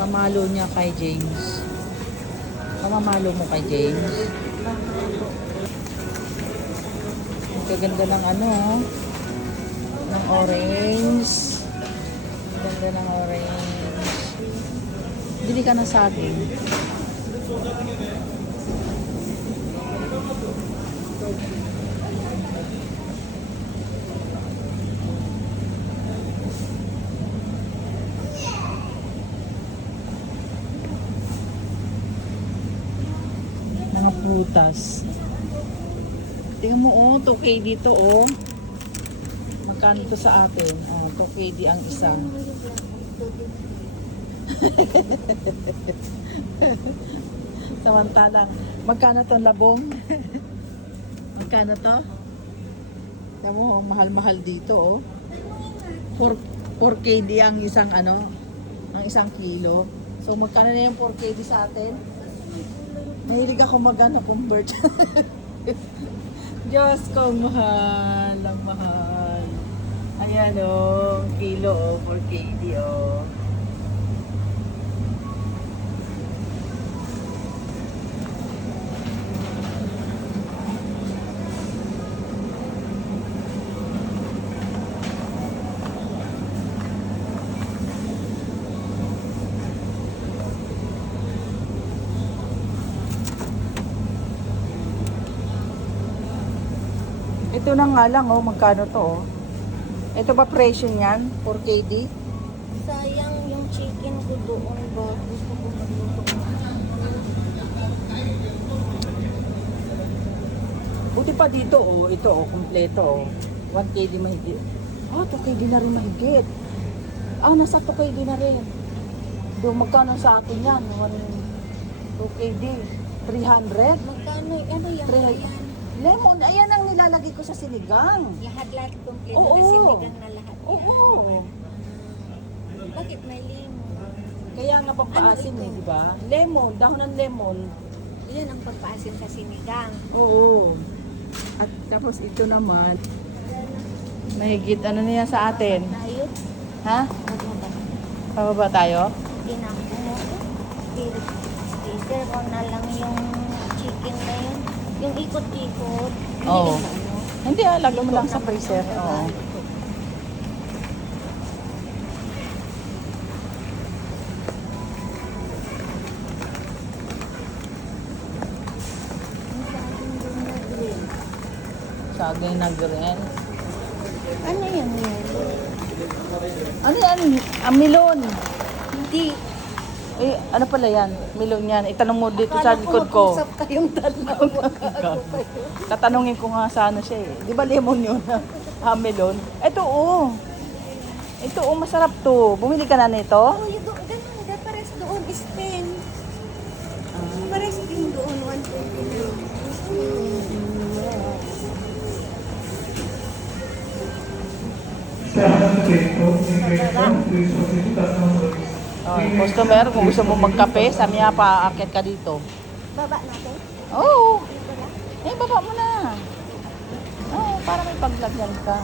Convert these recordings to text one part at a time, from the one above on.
Pamalo niya kay James. Pamamalo mo kay James. Ang gaganda ng ano, ng orange. Ang ganda ng orange. Bili ka ng saging. Mga prutas. Tingnan mo, oh, 2K dito, oh. Magkano ito sa atin? Oh, 2KD ang isa. Samantalang, magkano itong labong? Magkano to? Tingnan mo, mahal-mahal dito, oh. 4KD ang isang ano, ang isang kilo. So, magkano na yung 4KD sa atin? Mahilig ako convert. Diyos ko, mahal. Ang mahal. Ayan o, kilo o, 4KD o. Ito na nga lang, oh, magkano to, oh. Ito ba presyo niyan? 4KD? Sayang yung chicken ko doon ba? Gusto ko magluto. Buti pa dito, oh. Ito, oh, kumpleto, oh. 1KD mahigit. Ah, 2KD na rin mahigit. Ah, nasa 2KD na rin. Doon, magkano sa akin yan? 2KD. 300? Magkano? Ano yan? Ayan. Lemon, ayan ang nilalagay ko sa sinigang. Lahat kompleto Oo. kasi sinigang na lahat. Oo. Bakit may lemon? Kaya nga pampaasim, Ano ito? di ba? Lemon, dahon ng lemon. Yan ang pagpaasin sa sinigang. Oo. At tapos ito naman, mahigit ano niya sa atin? Tayo? Ha? Magmaba. Pababa tayo? Ginampo mo. Freezer ko na lang yung chicken na yun. Yung ikot-ikot. Oo. Binili mo, ano? Hindi, lagyan mo lang sa freezer. Oo. Saging na green. Ano yan yun? Ano yan? Melon. Hindi. Eh, ano pala yan? Melon yan. Itanong mo dito sa likod ko. Mag-usap kayong dalawa. Tatanungin ko nga sana siya eh. Di ba lemon yun? Melon. Ito oh. Ito oh, masarap to. Bumili ka na nito? Oh, yung doon, ganun. Pares doon is 10. Pares din doon, 129. Oh, customer, kung gusto mo magkape, sa miya paakit ka dito. Baba natin? Oo. Dito na? Eh, baba mo na. Oo, para may paglagyan ka.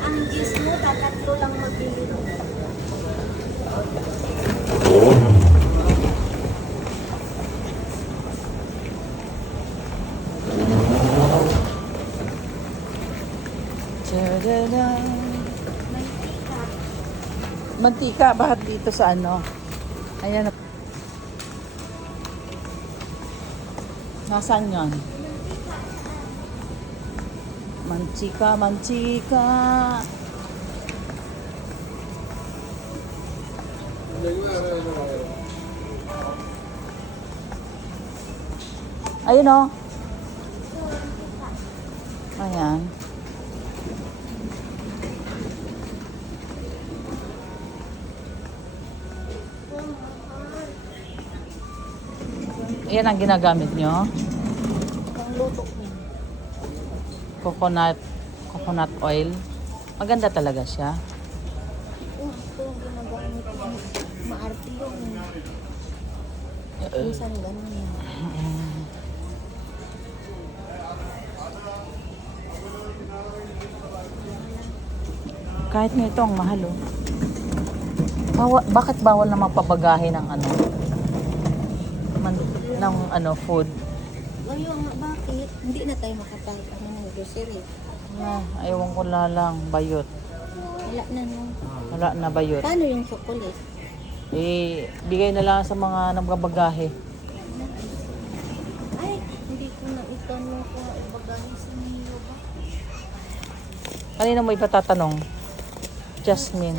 Ang juice mo, tatatlo lang mabili mo. Tadada. Mantika. Mantika, bakit dito sa ano? Ayan. Nasaan yan? Mantika, mantika. Ayun o. Ayan. Yan ang ginagamit nyo. Ang luto ko. Coconut oil. Maganda talaga siya. Ito yung ginagamit ko. Maarte yung. Minsan ganun yan. Kahit nga ito ang mahal oh. Bakit bawal na magpabagahe ng ng food? Ngayon nga, bakit? Hindi na tayo makapagpapag ng grocery. Ayaw ko lang, bayot. Wala na no. Wala na bayot. Paano yung chocolate? Bigay na lang sa mga nagbabagahe. Ay, hindi ko na itanong kung ibagahin sa niyo ba? Kanina mo ipatatanong? Jasmine.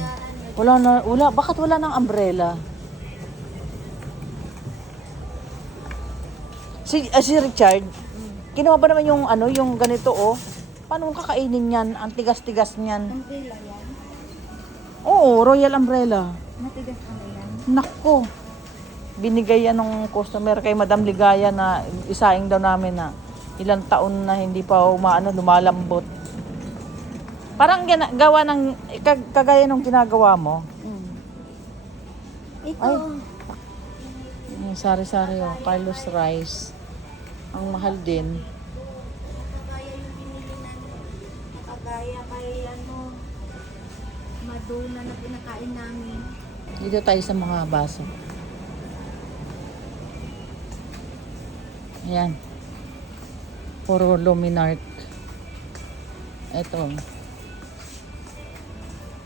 Wala. Bakit wala ng umbrella? Si Richard, kinuha ba naman yung ganito oh? Paano mong kakainin yan? Ang tigas-tigas niyan. Umbrella yan? Oo, Royal Umbrella. Matigas na yan? Nako. Binigay yan ng customer kay Madam Ligaya na isaing daw namin na ilang taon na hindi pa lumalambot. Parang gawa ng kagaya ng ginagawa mo. Ito. Ay. Yung sari-sari oh, Carlos Rice. Ang mahal din. Nakagaya yung binili namin. Nakagaya kay Madonna na pinakain namin. Dito tayo sa mga baso. Ayan. Puro Luminark.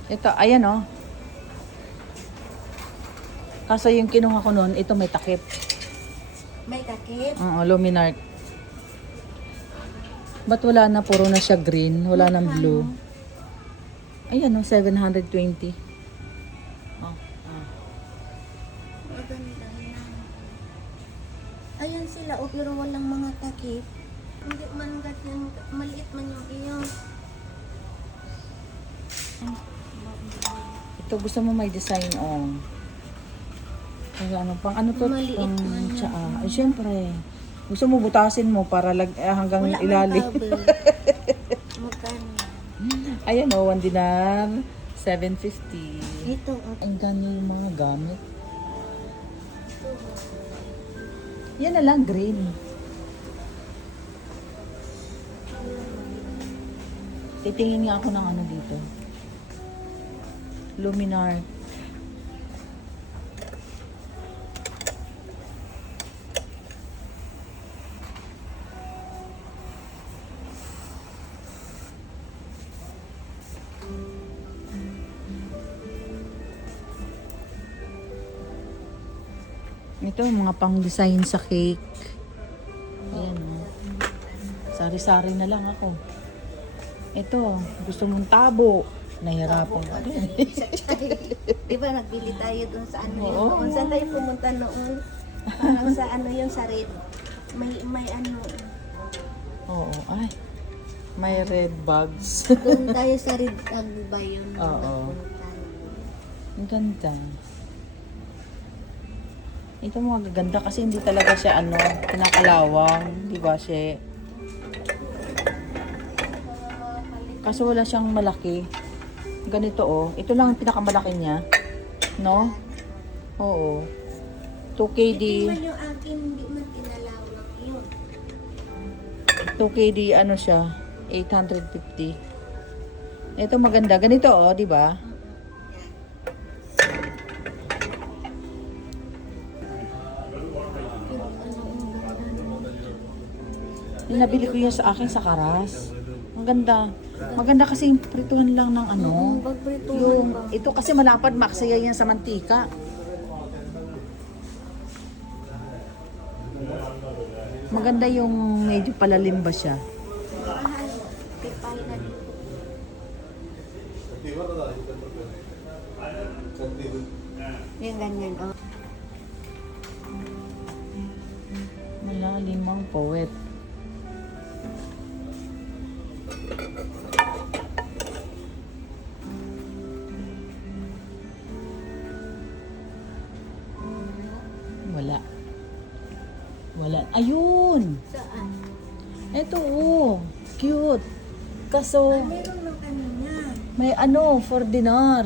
Ito, ayan oh. Kaso yung kinuha ko noon, ito may takip. May takip? Oo, Luminark. Ba't wala na? Puro na siya green. Wala nang blue. Ayan oh, 720. Maganda na. Ayan sila, pero walang mga takip. Hindi man ganyan, maliit man yung iyo. Ito gusto mo may design on. Ano to? Maliit man yan. Ay, syempre. Gusto mo butasin mo para hanggang Wala ilalim. mang cover. Magkano? Ayan o, 1 dinar, 750. Ito, Ang ganda yung mga gamit. Yan na lang, green. Titingin nga ako ng dito. Luminar. Ito, mga pang-design sa cake. Ayan. Sari-sari na lang ako. Ito, gusto mong tabo. Nahirapan ka. Di ba nagbili tayo dun sa Oo. Kung saan tayo pumunta noon? Parang sa yung sa red. May Oo, ay. May red bags. Doon tayo sa red tag ba yun? Oo. Ang ganda. Ito mga gaganda kasi hindi talaga siya kinakalawang. Di ba siya? Kaso wala siyang malaki. Ganito oh. Ito lang ang pinakamalaki niya. No? Oo. 2KD. Hindi man yung akin, hindi man kinalawang yun. 2KD siya? 850. Ito maganda. Ganito oh, di ba? Yung nabili ko yan sa akin sa Karas. Ang ganda. Maganda kasi yung prituhan lang ng Bagbrituhan ba? ito kasi malapad, maksaya yan sa mantika. Maganda yung medyo palalim ba siya. Mahal. Pipal na dito. Yung ganyan, oh. Malalim ang poet. Wala. Ayun! Saan? Ito oh. Cute. Kaso, Meron lang kanina. may for dinar.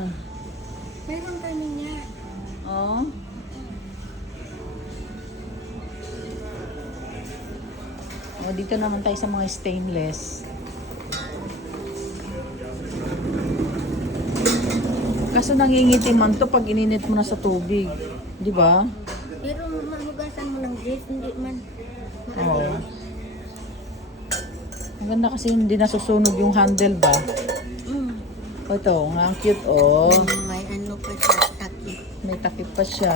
Meron kanina. Oh. Oh, dito naman tayo sa mga stainless. Kaso nangingitiman to pag ininit mo na sa tubig. Di ba? Pero mahugasan mo ng grease, hindi man. Oo. Maganda kasi hindi nasusunog yung handle ba? Mm. O ito, nga ang cute oh. May ano pa siya, takip. May takip pa siya.